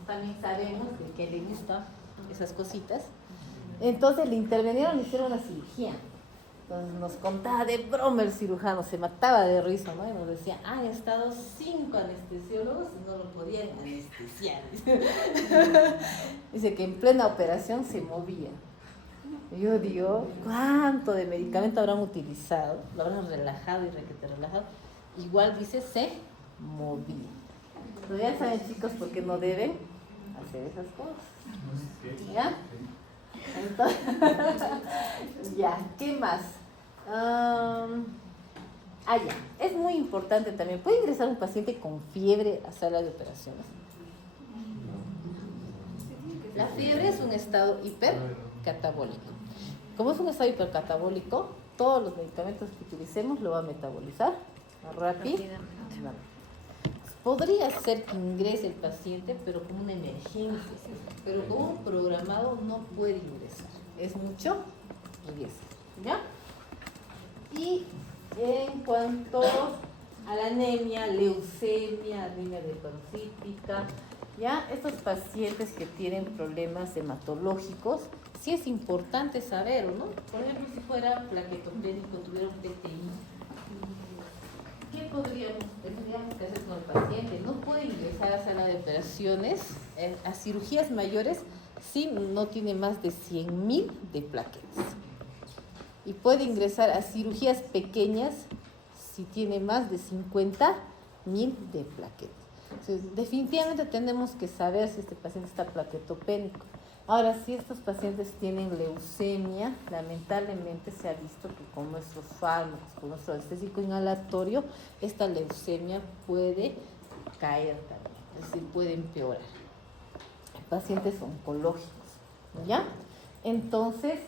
También sabemos de que le gustan esas cositas. Entonces le intervinieron, le hicieron una cirugía. Entonces nos contaba de broma el cirujano, se mataba de risa, ¿no? Y nos decía, han estado 5 anestesiólogos y no lo podían anestesiar. Dice que en plena operación se movía. Y yo digo, ¿cuánto de medicamento habrán utilizado? Lo habrán relajado y requete relajado. Igual dice, se movía. Pero ya saben, chicos, por qué no deben hacer esas cosas. ¿Ya? Entonces, ya, ¿qué más? Ya, es muy importante también. ¿Puede ingresar un paciente con fiebre a sala de operaciones? La fiebre es un estado hipercatabólico. Como es un estado hipercatabólico, todos los medicamentos que utilicemos lo va a metabolizar rápido. Podría ser que ingrese el paciente, pero como una emergencia, pero como un programado no puede ingresar. Es mucho riesgo, ¿ya? Y en cuanto a la anemia, leucemia, anemia leucocítica, ¿ya? Estos pacientes que tienen problemas hematológicos, sí es importante saberlo, ¿no? Por ejemplo, si fuera plaquetopénico, tuviera un PTI, ¿qué tendríamos que hacer con el paciente? No puede ingresar a sala de operaciones, a cirugías mayores, si no tiene más de 100.000 de plaquetas. Y puede ingresar a cirugías pequeñas si tiene más de 50.000 de plaquetas. Entonces, definitivamente tenemos que saber si este paciente está plaquetopénico. Ahora, si estos pacientes tienen leucemia, lamentablemente se ha visto que con nuestros fármacos, con nuestro anestésico inhalatorio, esta leucemia puede caer también, es decir, puede empeorar. Pacientes oncológicos, ¿ya? Entonces,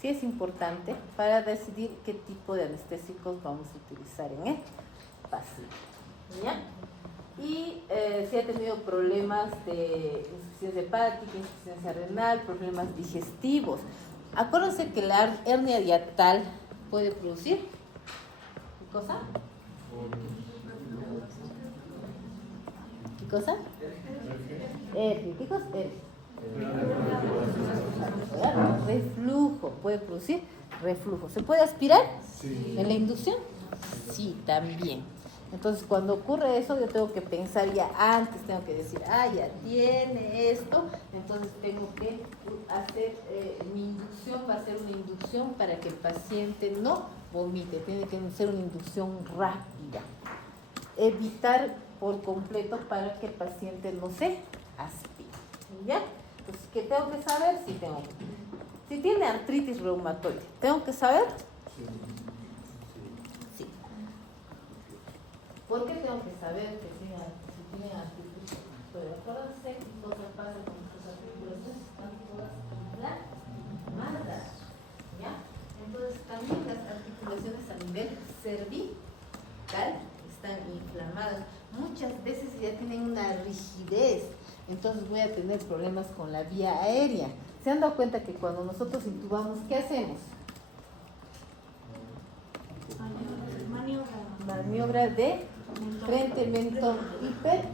sí es importante para decidir qué tipo de anestésicos vamos a utilizar en el paciente, ¿ya? Y si ha tenido problemas de insuficiencia hepática, insuficiencia renal, problemas digestivos. Acuérdense que la hernia hiatal puede producir, ¿qué cosa? ¿Qué cosa? ¿Qué cosa? Reflujo, puede producir reflujo. ¿Se puede aspirar en la inducción? Sí, también. Entonces, cuando ocurre eso, yo tengo que pensar ya antes, tengo que decir, ya tiene esto, entonces tengo que hacer, mi inducción va a ser una inducción para que el paciente no vomite, tiene que ser una inducción rápida. Evitar por completo para que el paciente no se aspire, ¿ya? Entonces, ¿qué tengo que saber? Sí, tengo que. Si tiene artritis reumatoide, ¿tengo que saber? Sí. ¿Por qué tengo que saber que si tiene artritis reumatoide? Acuérdense qué cosa pasa con nuestras articulaciones, están todas inflamadas, ¿ya? Entonces, también las articulaciones a nivel cervical están inflamadas. Muchas veces ya tienen una rigidez, entonces voy a tener problemas con la vía aérea. ¿Se han dado cuenta que cuando nosotros intubamos, qué hacemos? Maniobra de frente, mentón,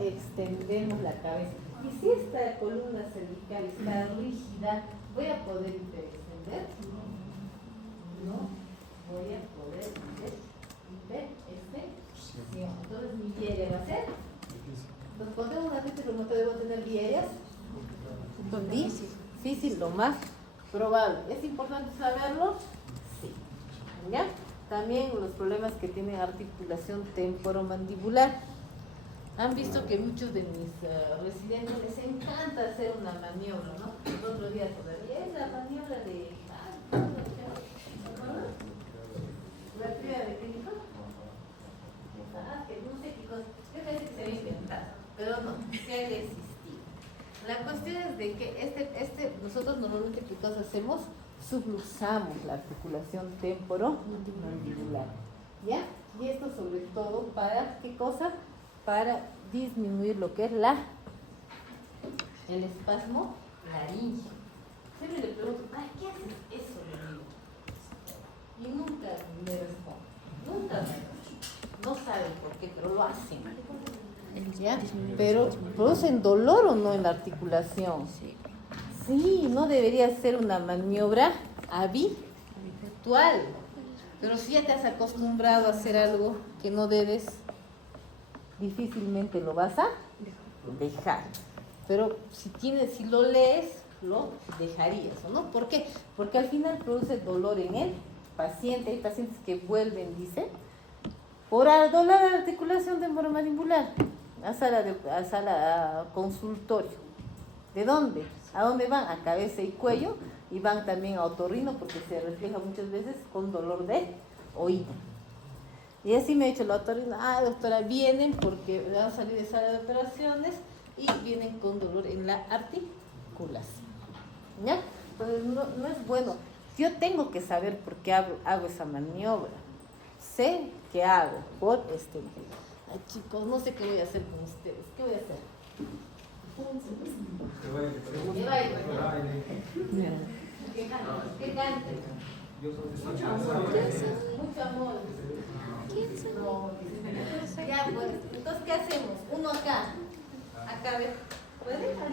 extendemos la cabeza. Y si esta columna cervical está rígida, ¿voy a poder hiperextender? No, voy a poder hiperextender. Entonces mi vía aérea va a ser. Entonces cuando tengo una artritis reumatoide, ¿debo tener vía aérea? Difícil, lo más probable. ¿Es importante saberlo? Sí. ¿Ya? También los problemas que tienen articulación temporomandibular. Han visto que muchos de mis residentes les encanta hacer una maniobra, ¿no? El otro día todavía es la maniobra de... ¿La tría de clínico? Que no sé qué cosa. Yo pensé que se había inventado, pero no, sí ha de existir. La cuestión es de que nosotros normalmente, ¿qué cosa hacemos? Subluxamos la articulación temporomandibular, ¿ya? Y esto sobre todo para, ¿qué cosa? Para disminuir lo que es el espasmo laríngeo. Siempre le pregunto, ay, ¿qué haces eso, amigo? Y nunca me responde, nunca me responde. No saben por qué, pero lo hacen. ¿Ya? Pero producen dolor o no en la articulación. Sí, no debería ser una maniobra habitual. Pero si ya te has acostumbrado a hacer algo que no debes, difícilmente lo vas a dejar. Pero si lo lees, lo dejarías, ¿no? ¿Por qué? Porque al final produce dolor en el paciente. Hay pacientes que vuelven, dice, por dolor a la articulación temporomandibular, a consultorio. ¿De dónde? ¿A dónde van? A cabeza y cuello, y van también a otorrino porque se refleja muchas veces con dolor de oído. Y así me ha dicho la otorrino, doctora, vienen porque van a salir de sala de operaciones y vienen con dolor en la articulación. ¿Ya? Entonces no es bueno. Yo tengo que saber por qué hago esa maniobra. Sé qué hago por este. Ay, chicos, no sé qué voy a hacer con ustedes. ¿Qué voy a hacer? Que baile. Que cante. Mucho amor. No. Ya, pues. Entonces, ¿qué hacemos? Uno acá. Acá, ¿ves? ¿Puede? ¿Por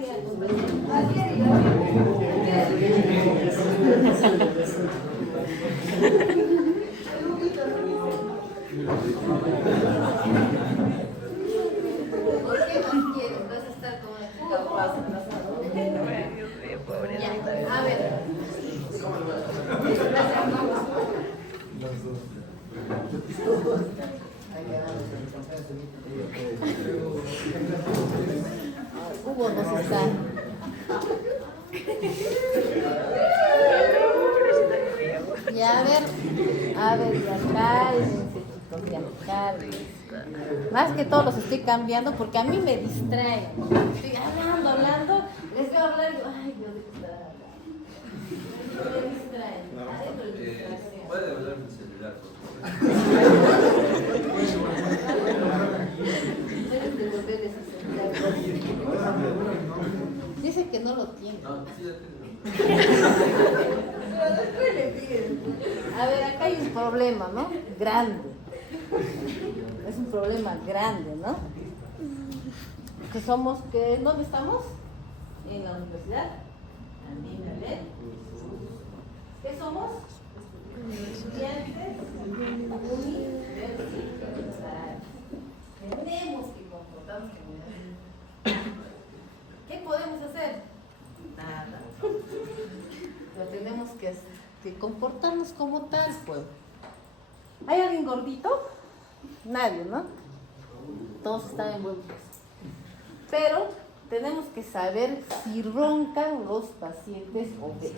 qué no quieres? Vas a estar con la chica guapa. Ya, a ver. Hugo nos está. Ya, a ver, ya cálmense, chicos, ya cálmense. Más que todo los estoy cambiando porque a mí me distraen. Estoy hablando, les voy a hablar y digo, ay, Dios, ¿de qué están hablando? Me distraen. Adentro de distracción. Puede hablar en el celular. Puedes devolver ese celular. Dice que no lo tiene. No, sí, A ver, acá hay un problema, ¿no? Grande. Es un problema grande, ¿no? Que somos, ¿dónde estamos? En la Universidad Andina Led. ¿Qué somos? Estudiantes universitarios. Tenemos que comportarnos como ¿qué podemos hacer? Nada. Pero tenemos que comportarnos como tal, pues. ¿Hay alguien gordito? Nadie, ¿no? Todos están envueltos. Pero tenemos que saber si roncan los pacientes obesos.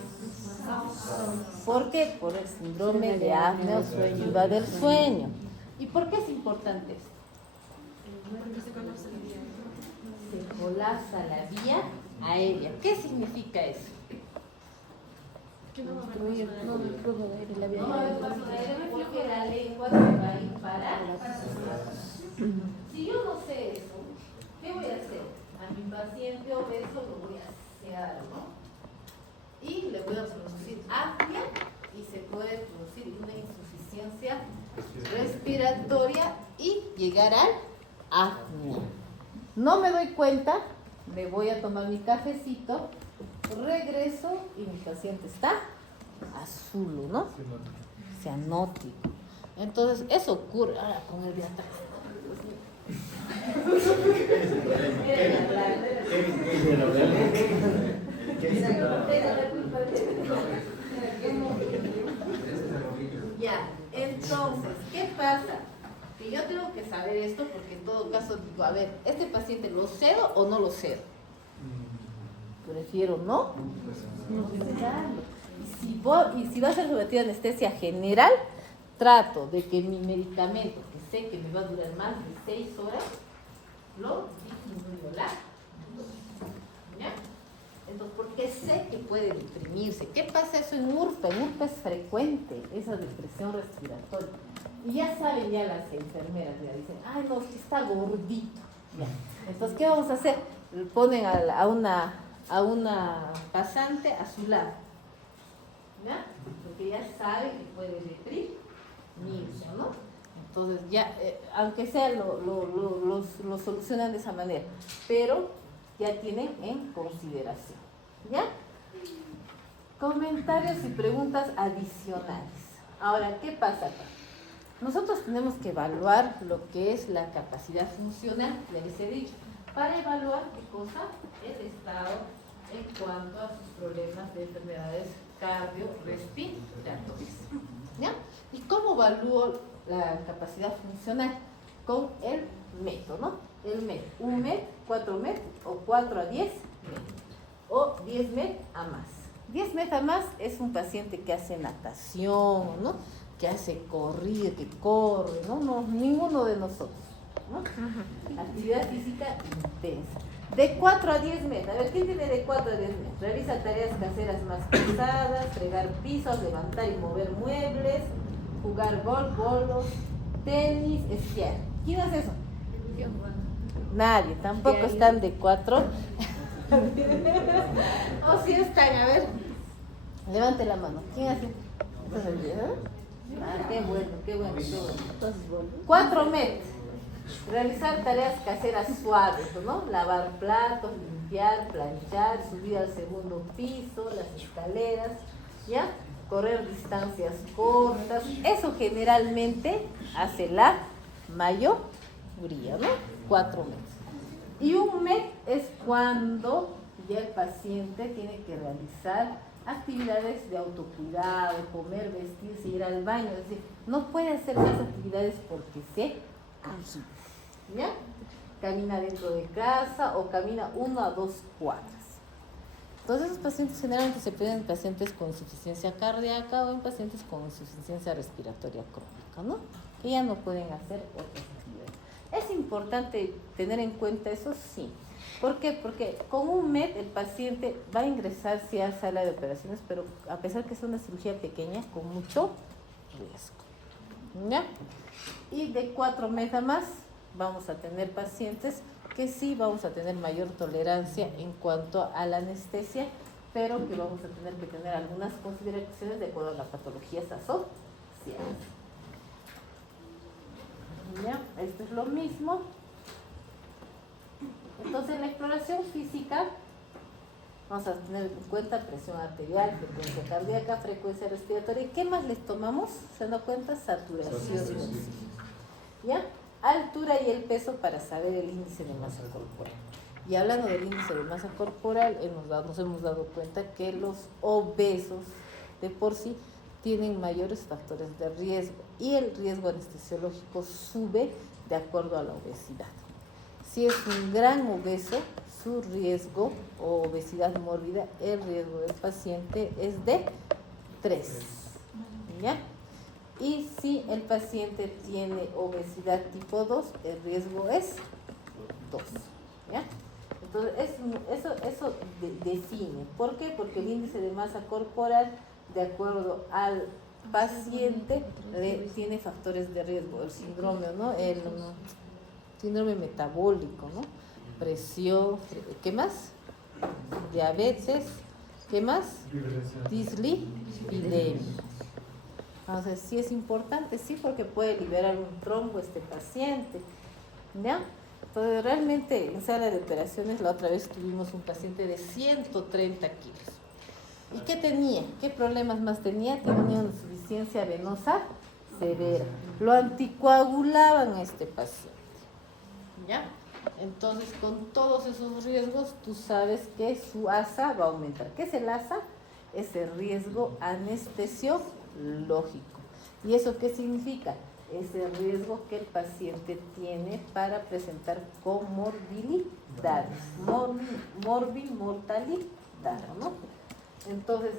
¿Por qué? Por el síndrome de apnea obstructiva del sueño. ¿Y por qué es importante esto? Se colapsa la vía aérea. ¿Qué significa eso? No va a haber paso de aire porque la lengua se va a ir para. Si yo no sé eso, ¿qué voy a hacer? A mi paciente obeso lo voy a asear, ¿no? Y le voy a producir apnea y se puede producir una insuficiencia respiratoria y llegar al apnea. No me doy cuenta, me voy a tomar mi cafecito, regreso y mi paciente está azul, ¿no? Cianótico. Entonces, eso ocurre ahora con el de atrás. Ya, entonces, ¿qué pasa? Que Y yo tengo que saber esto porque en todo caso digo, a ver, ¿este paciente lo cedo o no lo cedo? Prefiero no cedarlo. Y si va a ser sometida a anestesia general, trato de que mi medicamento, que sé que me va a durar más de 6 horas, lo disminuyo la dosis. ¿Ya? Entonces, porque sé que puede deprimirse. ¿Qué pasa eso en URPA? En URPA es frecuente esa depresión respiratoria. Y ya saben ya las enfermeras, ya dicen, ay no, es que está gordito. Ya. Entonces, ¿qué vamos a hacer? Ponen a una pasante a su lado. ¿Ya? Porque ya sabe que puede deprimirse, ¿no? Entonces ya, aunque sea lo solucionan de esa manera, pero ya tienen en consideración. ¿Ya? Comentarios y preguntas adicionales. Ahora, ¿qué pasa acá? Nosotros tenemos que evaluar lo que es la capacidad funcional, ya les he dicho, para evaluar qué cosa, el estado en cuanto a sus problemas de enfermedades cardiorrespiratorias. ¿Ya? ¿Y cómo evalúo la capacidad funcional? Con el método, ¿no? El método, 1 MET, 4 MET, o 4 a 10 MET, o 10 MET a más. 10 MET a más es un paciente que hace natación, ¿no? Que hace corrida, que corre, ¿no? No, ninguno de nosotros, ¿no? Actividad física intensa. De 4 a 10 MET. A ver, ¿quién tiene de 4 a 10 MET? Realiza tareas caseras más pesadas, fregar pisos, levantar y mover muebles, jugar bolos, tenis, esquiar. ¿Quién hace eso? Nadie, tampoco están de 4. O si están, a ver, levante la mano. ¿Quién hace? Ah, qué bueno, qué bueno, qué bueno. 4 MET. Realizar tareas caseras suaves, ¿no? Lavar platos, limpiar, planchar, subir al segundo piso, las escaleras, ¿ya? Correr distancias cortas. Eso generalmente hace la mayoría, ¿no? 4 MET. Y 1 MET es cuando ya el paciente tiene que realizar actividades de autocuidado, comer, vestirse, ir al baño. Es decir, no puede hacer esas actividades porque se cansa. ¿Ya? Camina dentro de casa o camina 1 a 2 cuadras. Entonces, esos pacientes generalmente se piden en pacientes con insuficiencia cardíaca o en pacientes con insuficiencia respiratoria crónica, ¿no? Que ya no pueden hacer otras actividades. ¿Es importante tener en cuenta eso? Sí. ¿Por qué? Porque con 1 MET el paciente va a ingresar sí a sala de operaciones, pero a pesar que es una cirugía pequeña, con mucho riesgo. ¿Ya? Y de 4 MET a más, vamos a tener pacientes que sí vamos a tener mayor tolerancia en cuanto a la anestesia, pero que vamos a tener que tener algunas consideraciones de acuerdo a la patología asociada. ¿Ya? Esto es lo mismo. Entonces, en la exploración física vamos a tener en cuenta presión arterial, frecuencia cardíaca, frecuencia respiratoria. ¿Y qué más les tomamos? ¿Se han dado cuenta? Saturación de oxígeno. ¿Ya? Altura y el peso para saber el índice de masa corporal. Y hablando del índice de masa corporal, nos hemos dado cuenta que los obesos de por sí tienen mayores factores de riesgo y el riesgo anestesiológico sube de acuerdo a la obesidad. Si es un gran obeso, su riesgo o obesidad mórbida, el riesgo del paciente es de 3. ¿Ya? Y si el paciente tiene obesidad tipo 2, el riesgo es 2. ¿Ya? Entonces, eso define. ¿Por qué? Porque el índice de masa corporal, de acuerdo al paciente, tiene factores de riesgo. El síndrome, ¿no? El síndrome metabólico, ¿no? Presión, ¿qué más? Diabetes, ¿qué más? Dislipidemia. Entonces, sí es importante, sí, porque puede liberar un trombo este paciente, ¿ya? Entonces, realmente en sala de operaciones la otra vez tuvimos un paciente de 130 kilos. ¿Y qué tenía? ¿Qué problemas más tenía? Tenía una insuficiencia venosa severa. Lo anticoagulaban a este paciente, ¿ya? Entonces, con todos esos riesgos, tú sabes que su ASA va a aumentar. ¿Qué es el ASA? Es el riesgo anestesiológico. ¿Y eso qué significa? ese riesgo que el paciente tiene para presentar comorbilidades, mortalidad, ¿no? Entonces,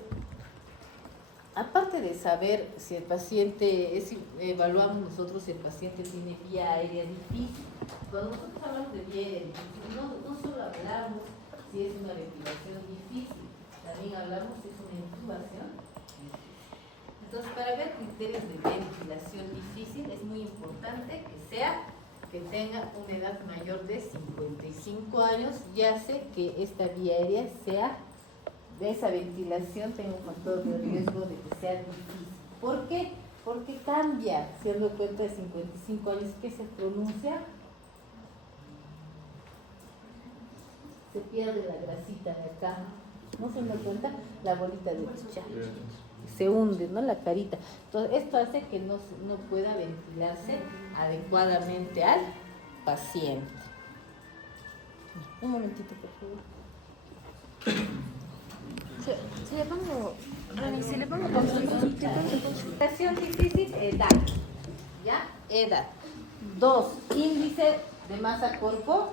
aparte de saber si el paciente, evaluamos nosotros si el paciente tiene vía aérea difícil. Cuando nosotros hablamos de vía aérea difícil, no solo hablamos si es una ventilación difícil, también hablamos si es una intubación difícil. Entonces, para ver criterios de ventilación difícil es muy importante que tenga una edad mayor de 55 años, ya sé que esta vía aérea de esa ventilación tenga un factor de riesgo de que sea difícil. ¿Por qué? Porque cambia, si os doy cuenta de 55 años, ¿qué se pronuncia? Se pierde la grasita de acá, ¿no se da cuenta? La bolita de chicha. Se hunde, ¿no? La carita. Entonces, esto hace que no pueda ventilarse adecuadamente al paciente. Un momentito, por favor. Si le pongo, Rani, si le pongo pausa, Ventilación difícil, edad. ¿Ya? Edad. 2. Índice de masa corporal.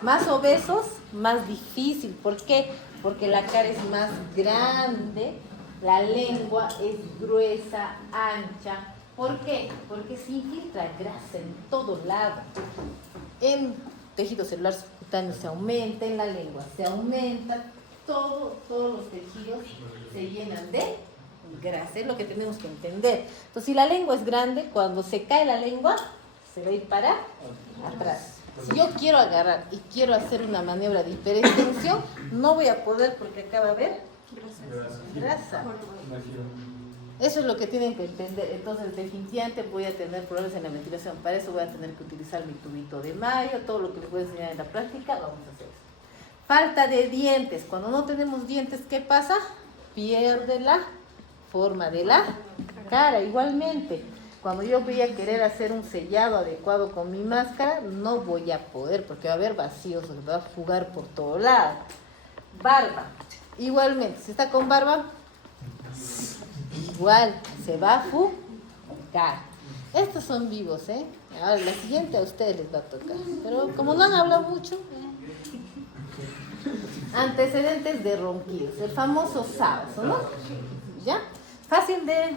Más obesos, más difícil. ¿Por qué? Porque la cara es más grande, la lengua es gruesa, ancha. ¿Por qué? Porque se infiltra grasa en todo lado. En tejido celular subcutáneo se aumenta, en la lengua se aumenta, todos los tejidos se llenan de grasa, es lo que tenemos que entender. Entonces, si la lengua es grande, cuando se cae la lengua, se va a ir para atrás. Si yo quiero agarrar y quiero hacer una maniobra de hiperextensión, no voy a poder porque acá va a haber grasa. Eso es lo que tienen que entender. Entonces, definitivamente voy a tener problemas en la ventilación. Para eso voy a tener que utilizar mi tubito de mayo, todo lo que les voy a enseñar en la práctica, vamos a hacer eso. Falta de dientes. Cuando no tenemos dientes, ¿qué pasa? Pierde la forma de la cara. Igualmente, cuando yo voy a querer hacer un sellado adecuado con mi máscara, no voy a poder porque va a haber vacíos, va a fugar por todo lado. Barba. Igualmente, si está con barba, igual se va a fugar. Estos son vivos, ¿eh? Ahora la siguiente a ustedes les va a tocar. Pero como no han hablado mucho, antecedentes de ronquidos, el famoso SARS, ¿no? ¿Ya? Fácil de...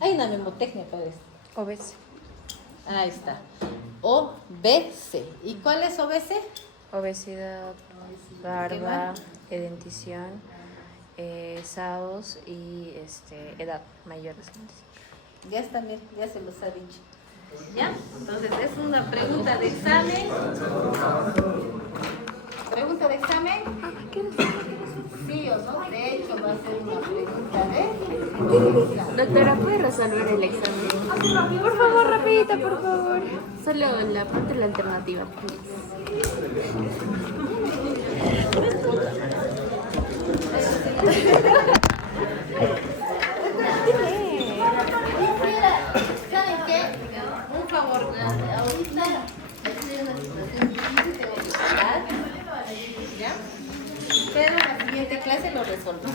Hay una memotecnia para esto. OBC. Ahí está. OBC. ¿Y cuál es OBC? Obesidad, barba, dentición, SAOS y edad mayor de 65. Ya está bien, ya se los ha dicho. ¿Ya? Entonces es una pregunta de examen. ¿Pregunta de examen? Sí o no, de hecho va a ser una pregunta de examen. Doctora, ¿puede resolver el examen? Por favor, rapidito, por favor. Solo la parte de la alternativa, ¿Saben qué? Un favor, ahorita estoy en una situación difícil, tengo que parar, ¿ya? Pero en la siguiente clase lo resolvemos.